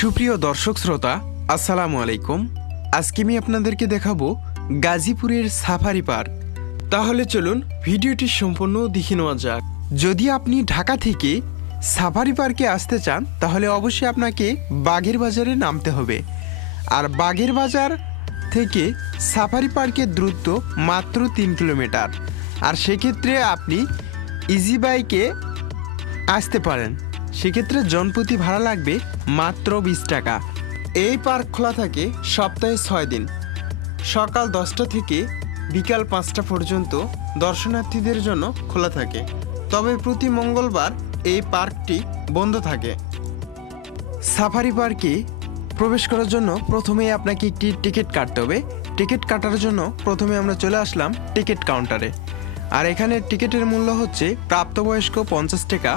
সুপ্রিয় দর্শক শ্রোতা, আসসালামু আলাইকুম। আজকে আমি আপনাদেরকে দেখাবো গাজীপুরের সাফারি পার্ক। তাহলে চলুন ভিডিওটি সম্পূর্ণ দেখে নেওয়া যাক। যদি আপনি ঢাকা থেকে সাফারি পার্কে আসতে চান, তাহলে অবশ্যই আপনাকে বাগের বাজারে নামতে হবে। আর বাগের বাজার থেকে সাফারি পার্কের দূরত্ব মাত্র তিন কিলোমিটার। আর সেক্ষেত্রে আপনি ইজি বাইকে আসতে পারেন। সেক্ষেত্রে জনপ্রতি ভাড়া লাগবে মাত্র বিশ টাকা। এই পার্ক খোলা থাকে সপ্তাহে ছয় দিন। সকাল দশটা থেকে বিকাল পাঁচটা পর্যন্ত দর্শনার্থীদের জন্য খোলা থাকে। তবে প্রতি মঙ্গলবার এই পার্কটি বন্ধ থাকে। সাফারি পার্কে প্রবেশ করার জন্য প্রথমেই আপনাকে একটি টিকিট কাটতে হবে। টিকিট কাটার জন্য প্রথমে আমরা চলে আসলাম টিকিট কাউন্টারে। আর এখানে টিকিটের মূল্য হচ্ছে প্রাপ্তবয়স্ক পঞ্চাশ টাকা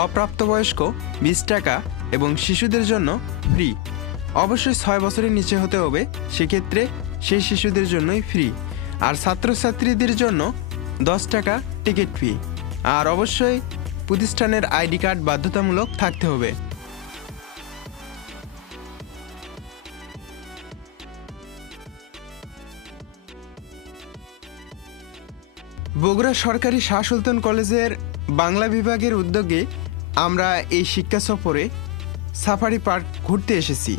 অপ্রাপ্তবয়স্ক, বিশ টাকা এবং শিশুদের জন্য ফ্রি অবশ্যই ছয় বছরের নিচে হতে হবে, সেক্ষেত্রে সেই শিশুদের জন্যই ফ্রি আর ছাত্রছাত্রীদের জন্য দশ টাকা টিকিট ফি আর অবশ্যই প্রতিষ্ঠানের আইডি কার্ড বাধ্যতামূলক থাকতে হবে। বগুড়া সরকারি শাহ সুলতান কলেজের বাংলা বিভাগের উদ্যোগে আমরা এই শিক্ষা সফরে সাফারি পার্ক ঘুরতে এসেছি।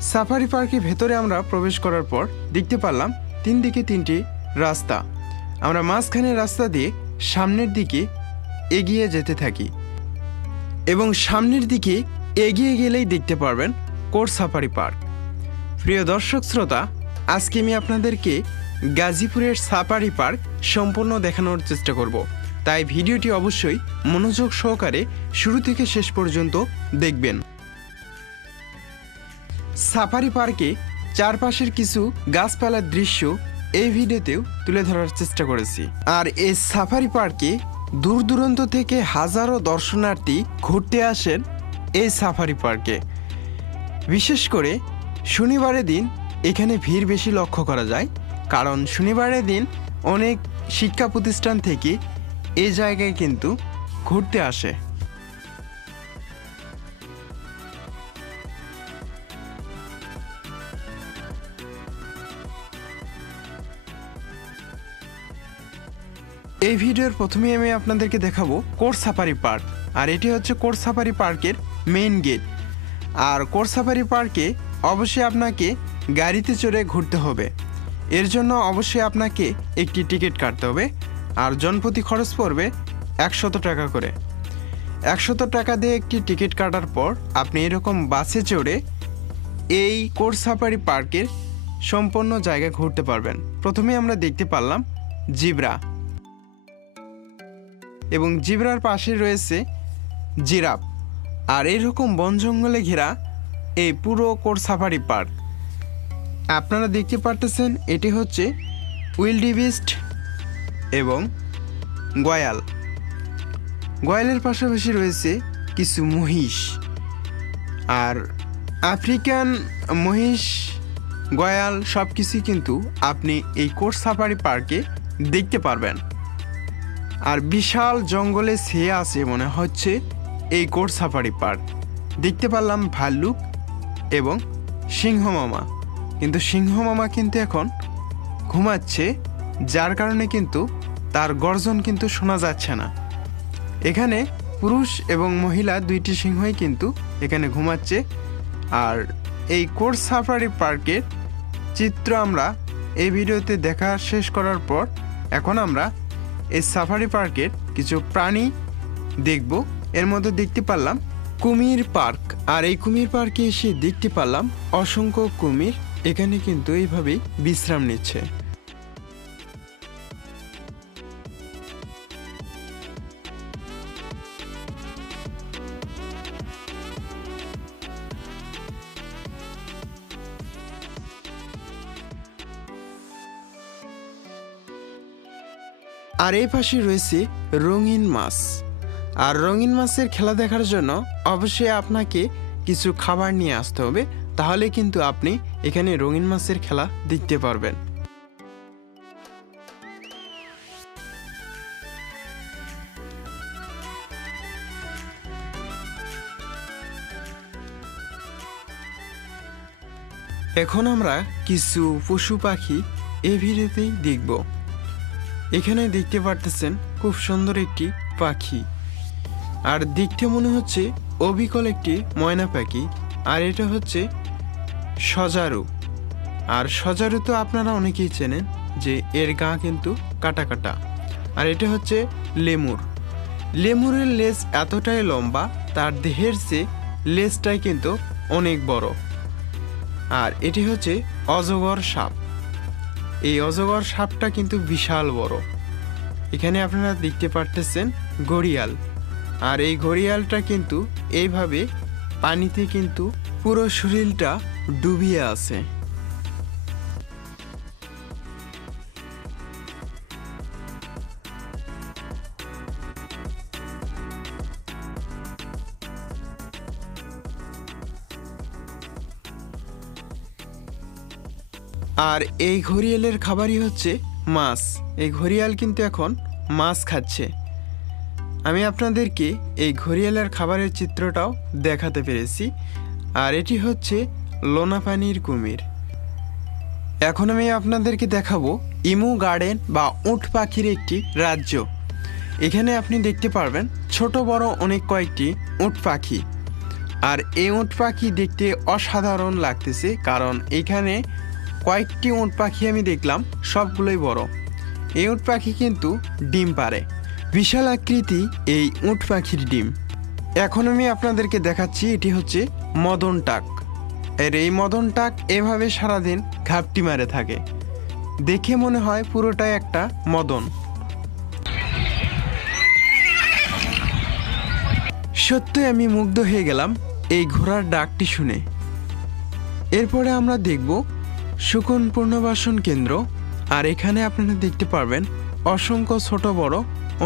সাফারি পার্কের ভেতরে আমরা প্রবেশ করার পর দেখতে পারলাম তিন দিকে তিনটি রাস্তা। আমরা মাঝখানের রাস্তা দিয়ে সামনের দিকে এগিয়ে যেতে থাকি এবং সামনের দিকে এগিয়ে গেলেই দেখতে পারবেন কোর সাফারি পার্ক। প্রিয় দর্শক শ্রোতা, আজকে আমি আপনাদেরকে গাজীপুরের সাফারি পার্ক সম্পূর্ণ দেখানোর চেষ্টা করব। তাই ভিডিওটি অবশ্যই মনোযোগ সহকারে শুরু থেকে শেষ পর্যন্ত দেখবেন। সাফারি পার্কে চারপাশের কিছু গাছপালার দৃশ্য এই ভিডিওতেও তুলে ধরার চেষ্টা করেছি। আর এই সাফারি পার্কে দূর দূরান্ত থেকে হাজারো দর্শনার্থী ঘুরতে আসেন এই সাফারি পার্কে। বিশেষ করে শনিবারের দিন এখানে ভিড় বেশি লক্ষ্য করা যায়, কারণ শনিবারের দিন অনেক শিক্ষা প্রতিষ্ঠান থেকে এই জায়গায় কিন্তু ঘুরতে আসে। এই ভিডিওর প্রথমেই আমি আপনাদেরকে দেখাবো কোর সাফারি পার্ক। আর এটি হচ্ছে কোর সাফারি পার্কের মেইন গেট। আর কোর সাফারি পার্কে অবশ্যই আপনাকে গাড়িতে চড়ে ঘুরতে হবে। এর জন্য অবশ্যই আপনাকে একটি টিকিট কাটতে হবে। আর জনপ্রতি খরচ পড়বে একশত টাকা করে। একশত টাকা দিয়ে একটি টিকিট কাটার পর আপনি এরকম বাসে চড়ে এই কোর সাফারি পার্কের সম্পূর্ণ জায়গা ঘুরতে পারবেন। প্রথমে আমরা দেখতে পারলাম জিব্রা। এবং জিব্রার পাশে রয়েছে জিরাফ। আর এরকম বন জঙ্গলে ঘেরা এই পুরো কোর সাফারি পার্ক। আপনারা দেখতে পারতেছেন, এটি হচ্ছে উইলডিবিস্ট এবং গয়াল। গয়ালের পাশাপাশি রয়েছে কিছু মহিষ। আর আফ্রিকান মহিষ, গয়াল সব কিছুই কিন্তু আপনি এই কোর সাফারি পার্কে দেখতে পারবেন। আর বিশাল জঙ্গলে ছেয়ে আছে মনে হচ্ছে এই কোর সাফারি পার্ক। দেখতে পারলাম ভাল্লুক এবং সিংহ মামা। কিন্তু সিংহ মামা কিন্তু এখন ঘুমাচ্ছে, যার কারণে কিন্তু তার গর্জন কিন্তু শোনা যাচ্ছে না। এখানে পুরুষ এবং মহিলা দুইটি সিংহই কিন্তু এখানে ঘুমাচ্ছে। আর এই কোর সাফারি পার্কের চিত্র আমরা এই ভিডিওতে দেখা শেষ করার পর এখন আমরা এই সাফারি পার্কের কিছু প্রাণী দেখব। এর মধ্যে দেখতে পারলাম কুমির পার্ক। আর এই কুমির পার্কে এসে দেখতে পারলাম অসংখ্য কুমির। এখানে কিন্তু এইভাবেই বিশ্রাম নিচ্ছে। আর এই পাশে রয়েছে রঙিন মাছ। আর রঙিন মাছের খেলা দেখার জন্য অবশ্যই আপনাকে কিছু খাবার নিয়ে আসতে হবে, তাহলে কিন্তু আপনি এখানে রঙিন মাছের খেলা দেখতে পারবেন। এখন আমরা কিছু পশু পাখি এই ভিডিওতেই দেখব। এখানে দেখতে পারতেছেন খুব সুন্দর একটি পাখি। আর দেখতে মনে হচ্ছে অবিকল একটি ময়না পাখি, আর এটা হচ্ছে সজারু। আর সজারু তো আপনারা অনেকেই চেনেন যে এর গা কিন্তু কাটা কাটা। আর এটা হচ্ছে লেমুর। লেমুরের লেজ এতটাই লম্বা, তার দেহের চেয়ে লেজটাই কিন্তু অনেক বড়। আর এটি হচ্ছে অজগর সাপ। এই অজগর সাপটা কিন্তু বিশাল বড়। এখানে আপনারা দেখতে পারতেছেন ঘড়িয়াল। আর এই ঘড়িয়ালটা কিন্তু এইভাবে পানিতে কিন্তু পুরো শরীরটা ডুবিয়ে আছে। আর এই ঘড়িয়ালের খাবারই হচ্ছে মাছ। এই ঘড়িয়াল কিন্তু এখন মাছ খাচ্ছে। আমি আপনাদেরকে এই ঘড়িয়ালের খাবারের চিত্রটাও দেখাতে পেরেছি। আর এটি হচ্ছে লোনা পানির কুমির। এখন আমি আপনাদেরকে দেখাবো ইমু গার্ডেন বা উঁট পাখির একটি রাজ্য। এখানে আপনি দেখতে পারবেন ছোট, বড় অনেক কয়েকটি উট পাখি। আর এই উঁট পাখি দেখতে অসাধারণ লাগতেছে, কারণ এখানে কয়েকটি উট পাখি আমি দেখলাম, সবগুলোই বড়। এই উট পাখি কিন্তু ডিম পারে বিশাল আকৃতি এই উট পাখির ডিম। এখন আমি আপনাদেরকে দেখাচ্ছি, এটি হচ্ছে মদন টাক। এর এই মদন টাক এভাবে সারাদিন ঘাপটি মারে থাকে। দেখে মনে হয় পুরোটাই একটা মদন। সত্যি আমি মুগ্ধ হয়ে গেলাম এই ঘোড়ার ডাকটি শুনে। এরপরে আমরা দেখব সুকন পুনর্বাসন কেন্দ্র, আর এখানে আপনারা দেখতে পারবেন অসংখ্য ছোট বড়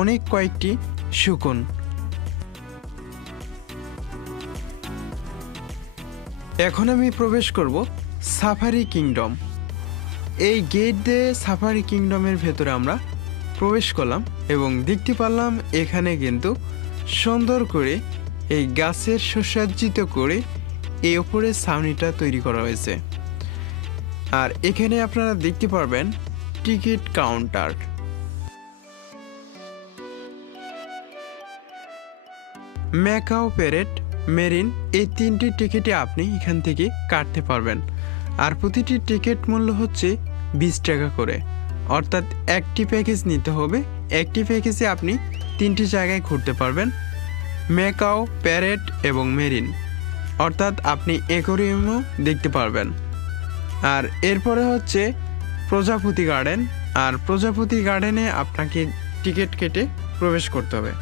অনেক কয়েকটি শুকন এখন আমি প্রবেশ করব সাফারি কিংডম। এই গেট দিয়ে সাফারি কিংডমের ভেতরে আমরা প্রবেশ করলাম এবং দেখতে পারলাম এখানে কিন্তু সুন্দর করে এই গাছের সুসজ্জিত করে এই ওপরে ছাউনিটা তৈরি করা হয়েছে। আর এখানে আপনারা দেখতে পারবেন ticket counter. Macaw parade marine, এই তিনটি টিকিটে আপনি এখান থেকে কাটতে পারবেন। আর প্রতিটি টিকিট মূল্য হচ্ছে বিশ টাকা করে। অর্থাৎ একটি প্যাকেজ নিতে হবে, একটি প্যাকেজে আপনি তিনটি জায়গায় ঘুরতে পারবেন, ম্যাকাও প্যারেড এবং মেরিন। অর্থাৎ আপনি একোরিয়ামও দেখতে পারবেন। আর এরপরে হচ্ছে প্রজাপতি গার্ডেন আর প্রজাপতি গার্ডেনে আপনাকে টিকিট কেটে প্রবেশ করতে হবে।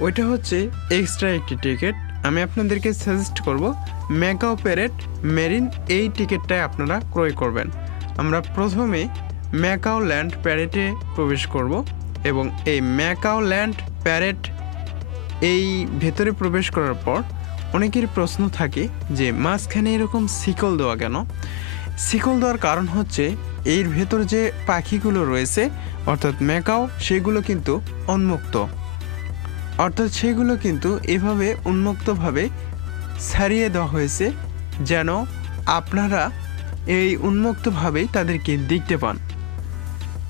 ওইটা হচ্ছে এক্সট্রা একটি টিকিট আমি আপনাদেরকে সাজেস্ট করব ম্যাকাও প্যারেড মেরিন এই টিকিটটাই আপনারা ক্রয় করবেন। আমরা প্রথমে ম্যাকাও ল্যান্ড প্যারেডে প্রবেশ করব এবং এই ম্যাকাও ল্যান্ড প্যারেড এই ভেতরে প্রবেশ করার পর অনেকের প্রশ্ন থাকে যে মাঝখানে এরকম শিকল দেওয়া কেন? শিকল দেওয়ার কারণ হচ্ছে এর ভেতর যে পাখিগুলো রয়েছে, অর্থাৎ ম্যাকাও, সেগুলো কিন্তু উন্মুক্ত। অর্থাৎ সেগুলো কিন্তু এভাবে উন্মুক্তভাবে ছাড়িয়ে দেওয়া হয়েছে যেন আপনারা এই উন্মুক্তভাবেই তাদেরকে দেখতে পান।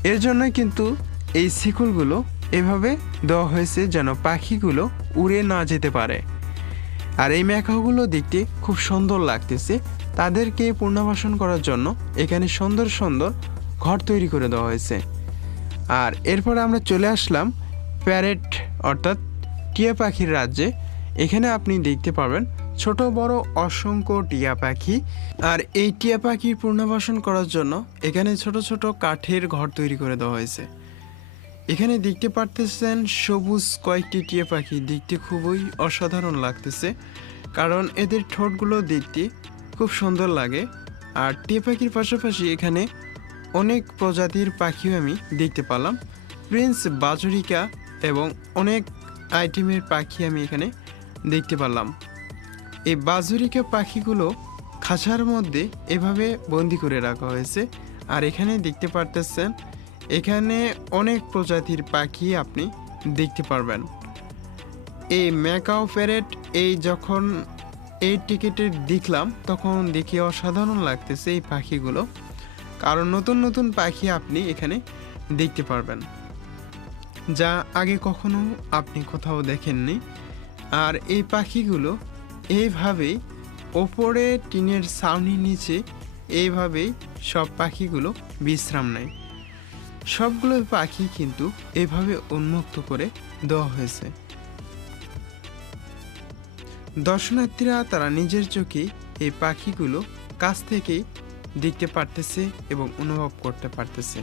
এর জন্য কিন্তু এই শিকলগুলো এভাবে দেওয়া হয়েছে যেন পাখিগুলো উড়ে না যেতে পারে। আর এই ম্যাকাওগুলো দেখতে খুব সুন্দর লাগতেছে। তাদেরকে পুনর্বাসন করার জন্য এখানে সুন্দর সুন্দর ঘর তৈরি করে দেওয়া হয়েছে। আর এরপরে আমরা চলে আসলাম প্যারেট অর্থাৎ টিয়া পাখির রাজ্যে। এখানে আপনি দেখতে পাবেন ছোট, বড়, অসংখ্য টিয়া পাখি। আর এই টিয়া পাখির পুনর্বাসন করার জন্য এখানে ছোট ছোট কাঠের ঘর তৈরি করে দেওয়া হয়েছে। এখানে দেখতে পারতেছেন সবুজ কয়েকটি টিয়া পাখি। দেখতে খুবই অসাধারণ লাগতেছে, কারণ এদের ঠোঁটগুলো দেখতে খুব সুন্দর লাগে। আর টিয়া পাখির পাশাপাশি এখানে অনেক প্রজাতির পাখিও আমি দেখতে পেলাম। প্রিন্স বাজরিকা এবং অনেক আইটেমের পাখি আমি এখানে দেখতে পেলাম। এই বাজরিকা পাখিগুলো খাঁচার মধ্যে এভাবে বন্দি করে রাখা হয়েছে। আর এখানে দেখতে পারতেছেন, এখানে অনেক প্রজাতির পাখি আপনি দেখতে পারবেন। এই ম্যাকাও প্যারেট, এই যখন এই টিকিটে দেখলাম, তখন দেখে অসাধারণ লাগতেছে এই পাখিগুলো। কারণ নতুন নতুন পাখি আপনি এখানে দেখতে পারবেন। যা আগে কখনো আপনি কোথাও দেখেননি। আর এই পাখিগুলো এইভাবেই ওপরে টিনের ছাউনির নিচে এইভাবেই সব পাখিগুলো বিশ্রাম নেয়। সবগুলো পাখি কিন্তু এভাবে উন্মুক্ত করে দেওয়া হয়েছে। দর্শনার্থীরা তারা নিজের চোখে এই পাখিগুলো কাছ থেকেই দেখতে পারতেছে এবং অনুভব করতে পারতেছে।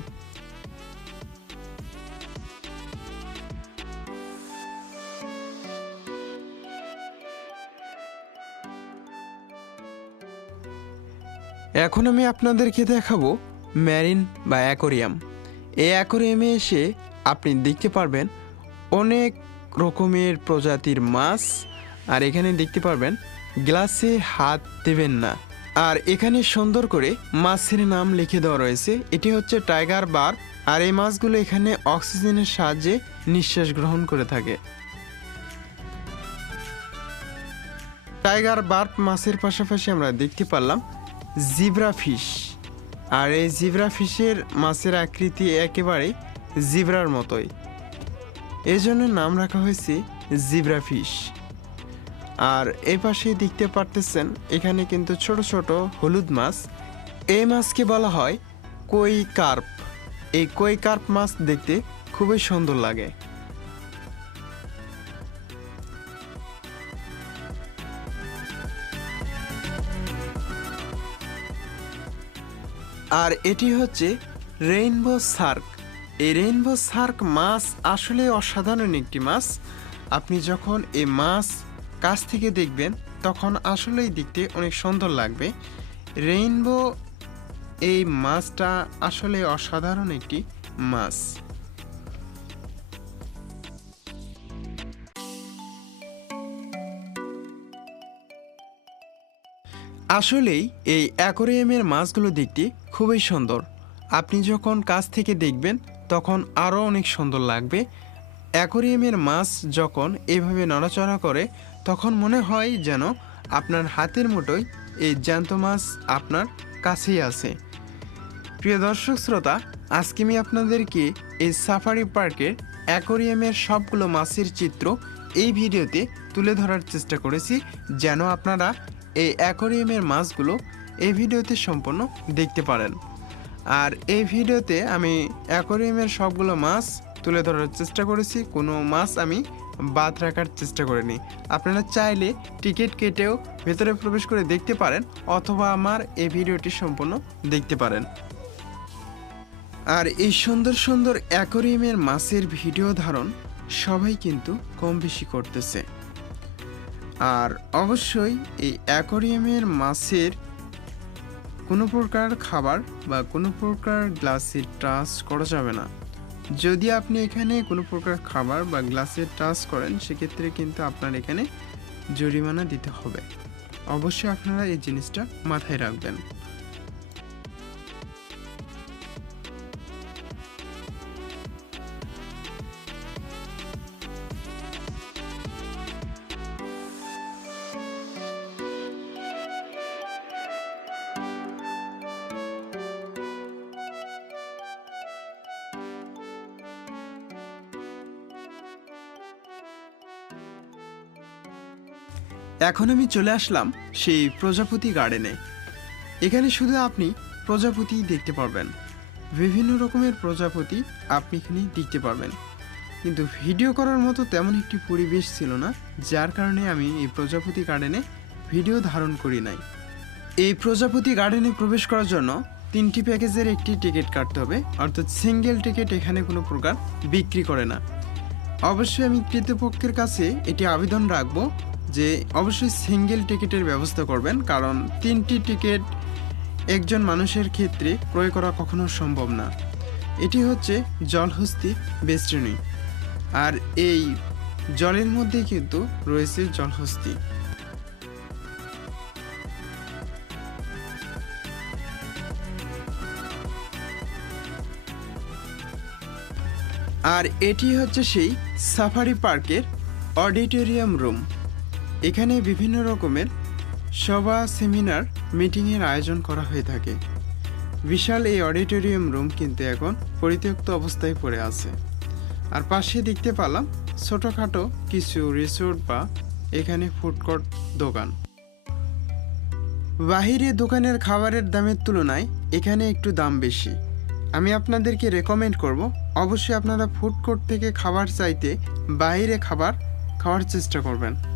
এখন আমি আপনাদেরকে দেখাবো ম্যারিন বা অ্যাকোরিয়াম। এই অ্যাকোরিয়ামে এসে আপনি দেখতে পারবেন অনেক রকমের প্রজাতির মাছ আর এখানে দেখতে পারবেন, গ্লাসে হাত দেবেন না। আর এখানে সুন্দর করে মাছের নাম লিখে দেওয়া রয়েছে। এটি হচ্ছে টাইগার বার, আর এই মাছগুলো এখানে অক্সিজেনের সাহায্যে নিঃশ্বাস গ্রহণ করে থাকে। টাইগার বার্ড মাছের পাশাপাশি আমরা দেখতে পারলাম জিব্রা ফিশ। আর এই জিব্রা ফিশের মাছের আকৃতি একেবারে জিব্রার মতোই। এই জন্য নাম রাখা হয়েছে জিব্রা ফিশ। আর এই পাশে দেখতে পারতেছেন, এখানে কিন্তু ছোট ছোট হলুদ মাছ। এই মাছকে বলা হয় কই কার্প। এই কই কার্প মাছ দেখতে খুবই সুন্দর লাগে। আর এটি হচ্ছে রেইনবো সার্ক। এই রেইনবো সার্ক মাছ আসলে অসাধারণ একটি মাছ। আপনি যখন এই মাছ কাছ থেকে দেখবেন, তখন আসলেই দেখতে অনেক সুন্দর লাগবে। রেইনবো এই মাছটা আসলে অসাধারণ একটি মাছ। আসলেই এই অ্যাকোরিয়ামের মাছগুলো দেখতে খুবই সুন্দর। আপনি যখন কাছ থেকে দেখবেন, তখন আরও অনেক সুন্দর লাগবে। অ্যাকোরিয়ামের মাছ যখন এভাবে নড়াচড়া করে তখন মনে হয় যেন আপনার হাতের মুঠোয় এই জ্যান্ত মাছ আপনার কাছেই আছে। প্রিয় দর্শক শ্রোতা, আজকে আমি আপনাদেরকে এই সাফারি পার্কের অ্যাকোরিয়ামের সবগুলো মাছের চিত্র এই ভিডিওতে তুলে ধরার চেষ্টা করেছি, যেন আপনারা এই অ্যাকোরিয়ামের মাছগুলো এই ভিডিওতে সম্পূর্ণ দেখতে পারেন। আর এই ভিডিওতে আমি অ্যাকোরিয়ামের সবগুলো মাছ তুলে ধরার চেষ্টা করেছি, কোনো মাছ আমি বাদ রাখার চেষ্টা করিনি আপনারা চাইলে টিকিট কেটেও ভেতরে প্রবেশ করে দেখতে পারেন অথবা আমার এই ভিডিওটি সম্পূর্ণ দেখতে পারেন। আর এই সুন্দর সুন্দর অ্যাকোরিয়ামের মাছের ভিডিও ধারণ সবাই কিন্তু কম বেশি করতেছে। আর অবশ্যই এই অ্যাকোরিয়ামের মাছের কোনো প্রকার খাবার বা কোনো প্রকার গ্লাসে টাচ করা যাবে না। যদি আপনি এখানে কোনো প্রকার খাবার বা গ্লাসে টাচ করেন, সেক্ষেত্রে কিন্তু আপনার এখানে জরিমানা দিতে হবে। অবশ্যই আপনারা এই জিনিসটা মাথায় রাখবেন। এখন আমি চলে আসলাম সেই প্রজাপতি গার্ডেনে। এখানে শুধু আপনি প্রজাপতি দেখতে পারবেন। বিভিন্ন রকমের প্রজাপতি আপনি এখানে দেখতে পারবেন। কিন্তু ভিডিও করার মতো তেমন একটি পরিবেশ ছিল না, যার কারণে আমি এই প্রজাপতি গার্ডেনে ভিডিও ধারণ করি নাই। এই প্রজাপতি গার্ডেনে প্রবেশ করার জন্য তিনটি প্যাকেজের একটি টিকিট কাটতে হবে, অর্থাৎ সিঙ্গেল টিকিট এখানে কোনো প্রকার বিক্রি করে না। অবশ্যই আমি কৃতপক্ষের কাছে এটি আবেদন রাখব যে অবশ্যই সিঙ্গেল টিকিটের ব্যবস্থা করবেন, কারণ তিনটি টিকিট একজন মানুষের ক্ষেত্রে ক্রয় করা কখনো সম্ভব না। এটি হচ্ছে জলহস্তি বেষ্টনী, আর এই জলের মধ্যে কিন্তু রয়েছে জলহস্তি। আর এটি হচ্ছে সেই সাফারি পার্কের অডিটোরিয়াম রুম এখানে বিভিন্ন রকমের সভা, সেমিনার, মিটিংয়ের আয়োজন করা হয়ে থাকে। বিশাল এই অডিটোরিয়াম রুম কিন্তু এখন পরিত্যক্ত অবস্থায় পড়ে আছে। আর পাশে দেখতে পেলাম ছোটোখাটো কিছু রিসোর্ট বা এখানে ফুড কোর্ট দোকান। বাহিরে দোকানের খাবারের দামের তুলনায় এখানে একটু দাম বেশি। আমি আপনাদেরকে রেকমেন্ড করব, অবশ্যই আপনারা ফুড কোর্ট থেকে খাবার চাইতে বাইরে খাবার খাওয়ার চেষ্টা করবেন।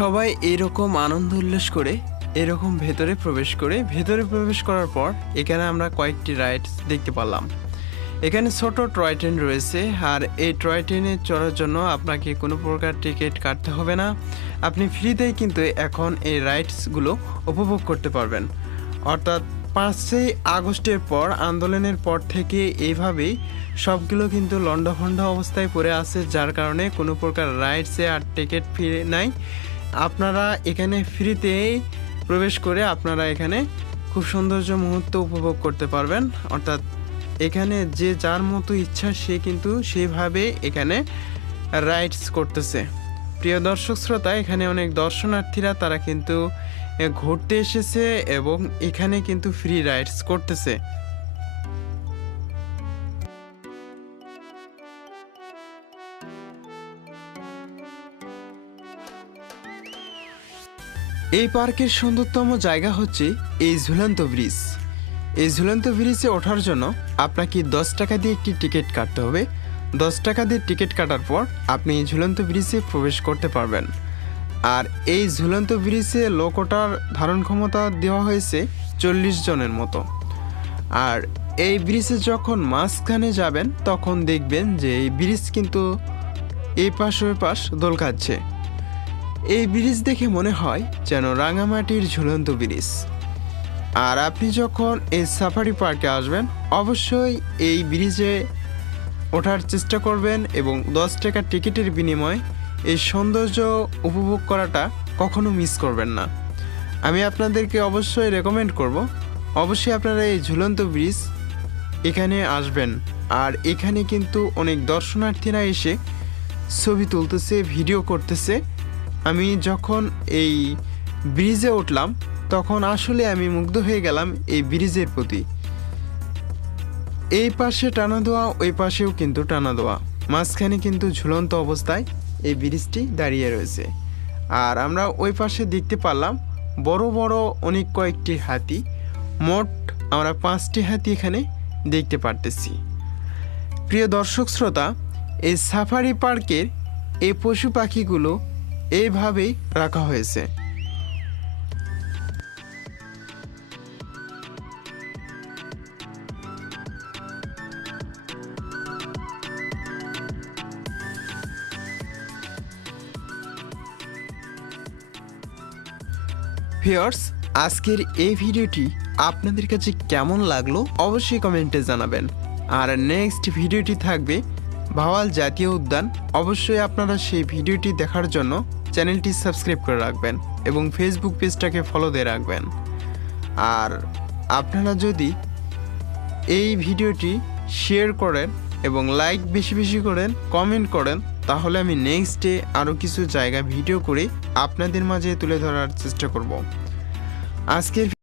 সবাই এরকম আনন্দ উল্লাস করে, এরকম ভেতরে প্রবেশ করে, ভেতরে প্রবেশ করার পর এখানে আমরা কয়েকটি রাইডস দেখতে পেলাম এখানে ছোট টয় ট্রেন রয়েছে, আর এই টয় ট্রেনে চড়ার জন্য আপনাকে কোনো প্রকার টিকিট কাটতে হবে না। আপনি ফ্রিতেই কিন্তু এখন এই রাইডসগুলো উপভোগ করতে পারবেন। অর্থাৎ পাঁচই আগস্টের পর আন্দোলনের পর থেকে এইভাবেই সবগুলো কিন্তু লণ্ডভণ্ড অবস্থায় পড়ে আছে, যার কারণে কোনো প্রকার রাইডসে আর টিকিট ফ্রি নাই। আপনারা এখানে ফ্রিতেই প্রবেশ করে আপনারা এখানে খুব সৌন্দর্য মুহূর্ত উপভোগ করতে পারবেন। অর্থাৎ এখানে যে যার মতো ইচ্ছা সে কিন্তু সেভাবে এখানে রাইডস করতেছে। প্রিয় দর্শক শ্রোতা, এখানে অনেক দর্শনার্থীরা তারা কিন্তু ঘুরতে এসেছে এবং এখানে কিন্তু ফ্রি রাইডস করতেছে। এই পার্কের সুন্দরতম জায়গা হচ্ছে এই ঝুলন্ত ব্রিজ। এই ঝুলন্ত ব্রিজে ওঠার জন্য আপনাকে দশ টাকা দিয়ে একটি টিকিট কাটতে হবে। দশ টাকা দিয়ে টিকিট কাটার পর আপনি এই ঝুলন্ত ব্রিজে প্রবেশ করতে পারবেন। আর এই ঝুলন্ত ব্রিজে লোক ওঠার ধারণ ক্ষমতা দেওয়া হয়েছে চল্লিশ জনের মতো। আর এই ব্রিজে যখন মাঝখানে যাবেন, তখন দেখবেন যে এই ব্রিজ কিন্তু এই পাশ ওই পাশ দোল খাচ্ছে এই ব্রিজ দেখে মনে হয় যেন রাঙামাটির ঝুলন্ত ব্রিজ। আর আপনি যখন এই সাফারি পার্কে আসবেন, অবশ্যই এই ব্রিজে ওঠার চেষ্টা করবেন এবং দশ টাকার টিকিটের বিনিময়ে এই সৌন্দর্য উপভোগ করাটা কখনো মিস করবেন না। আমি আপনাদেরকে অবশ্যই রেকমেন্ড করব। অবশ্যই আপনারা এই ঝুলন্ত ব্রিজ এখানে আসবেন। আর এখানে কিন্তু অনেক দর্শনার্থীরা এসে ছবি তুলতেছে, ভিডিও করতেছে। আমি যখন এই ব্রিজে উঠলাম, তখন আসলে আমি মুগ্ধ হয়ে গেলাম এই ব্রিজের প্রতি। এই পাশে টানা দেওয়া ওই পাশেও কিন্তু টানা দেওয়া মাঝখানে কিন্তু ঝুলন্ত অবস্থায় এই ব্রিজটি দাঁড়িয়ে রয়েছে। আর আমরা ওই পাশে দেখতে পারলাম বড় বড় অনেক কয়েকটি হাতি। মোট আমরা পাঁচটি হাতি এখানে দেখতে পারতেছি। প্রিয় দর্শক, শ্রোতা, এই সাফারি পার্কের এই পশু পাখিগুলো এইভাবেই রাখা হয়েছে। ভিউয়ার্স, আজকের এই ভিডিওটি আপনাদের কাছে কেমন লাগল অবশ্যই কমেন্টে জানাবেন। আর নেক্সট ভিডিওটি থাকবে ভাওয়াল জাতীয় উদ্যান। অবশ্যই আপনারা সেই ভিডিওটি দেখার জন্য চ্যানেলটি সাবস্ক্রাইব করে রাখবেন এবং ফেসবুক পেজটাকে ফলো দিয়ে রাখবেন। আর আপনারা যদি এই ভিডিওটি শেয়ার করেন এবং লাইক বেশি বেশি করেন কমেন্ট করেন, তাহলে আমি নেক্সট নেক্সটে আরও কিছু জায়গা ভিডিও করে আপনাদের মাঝে তুলে ধরার চেষ্টা করব। আজকের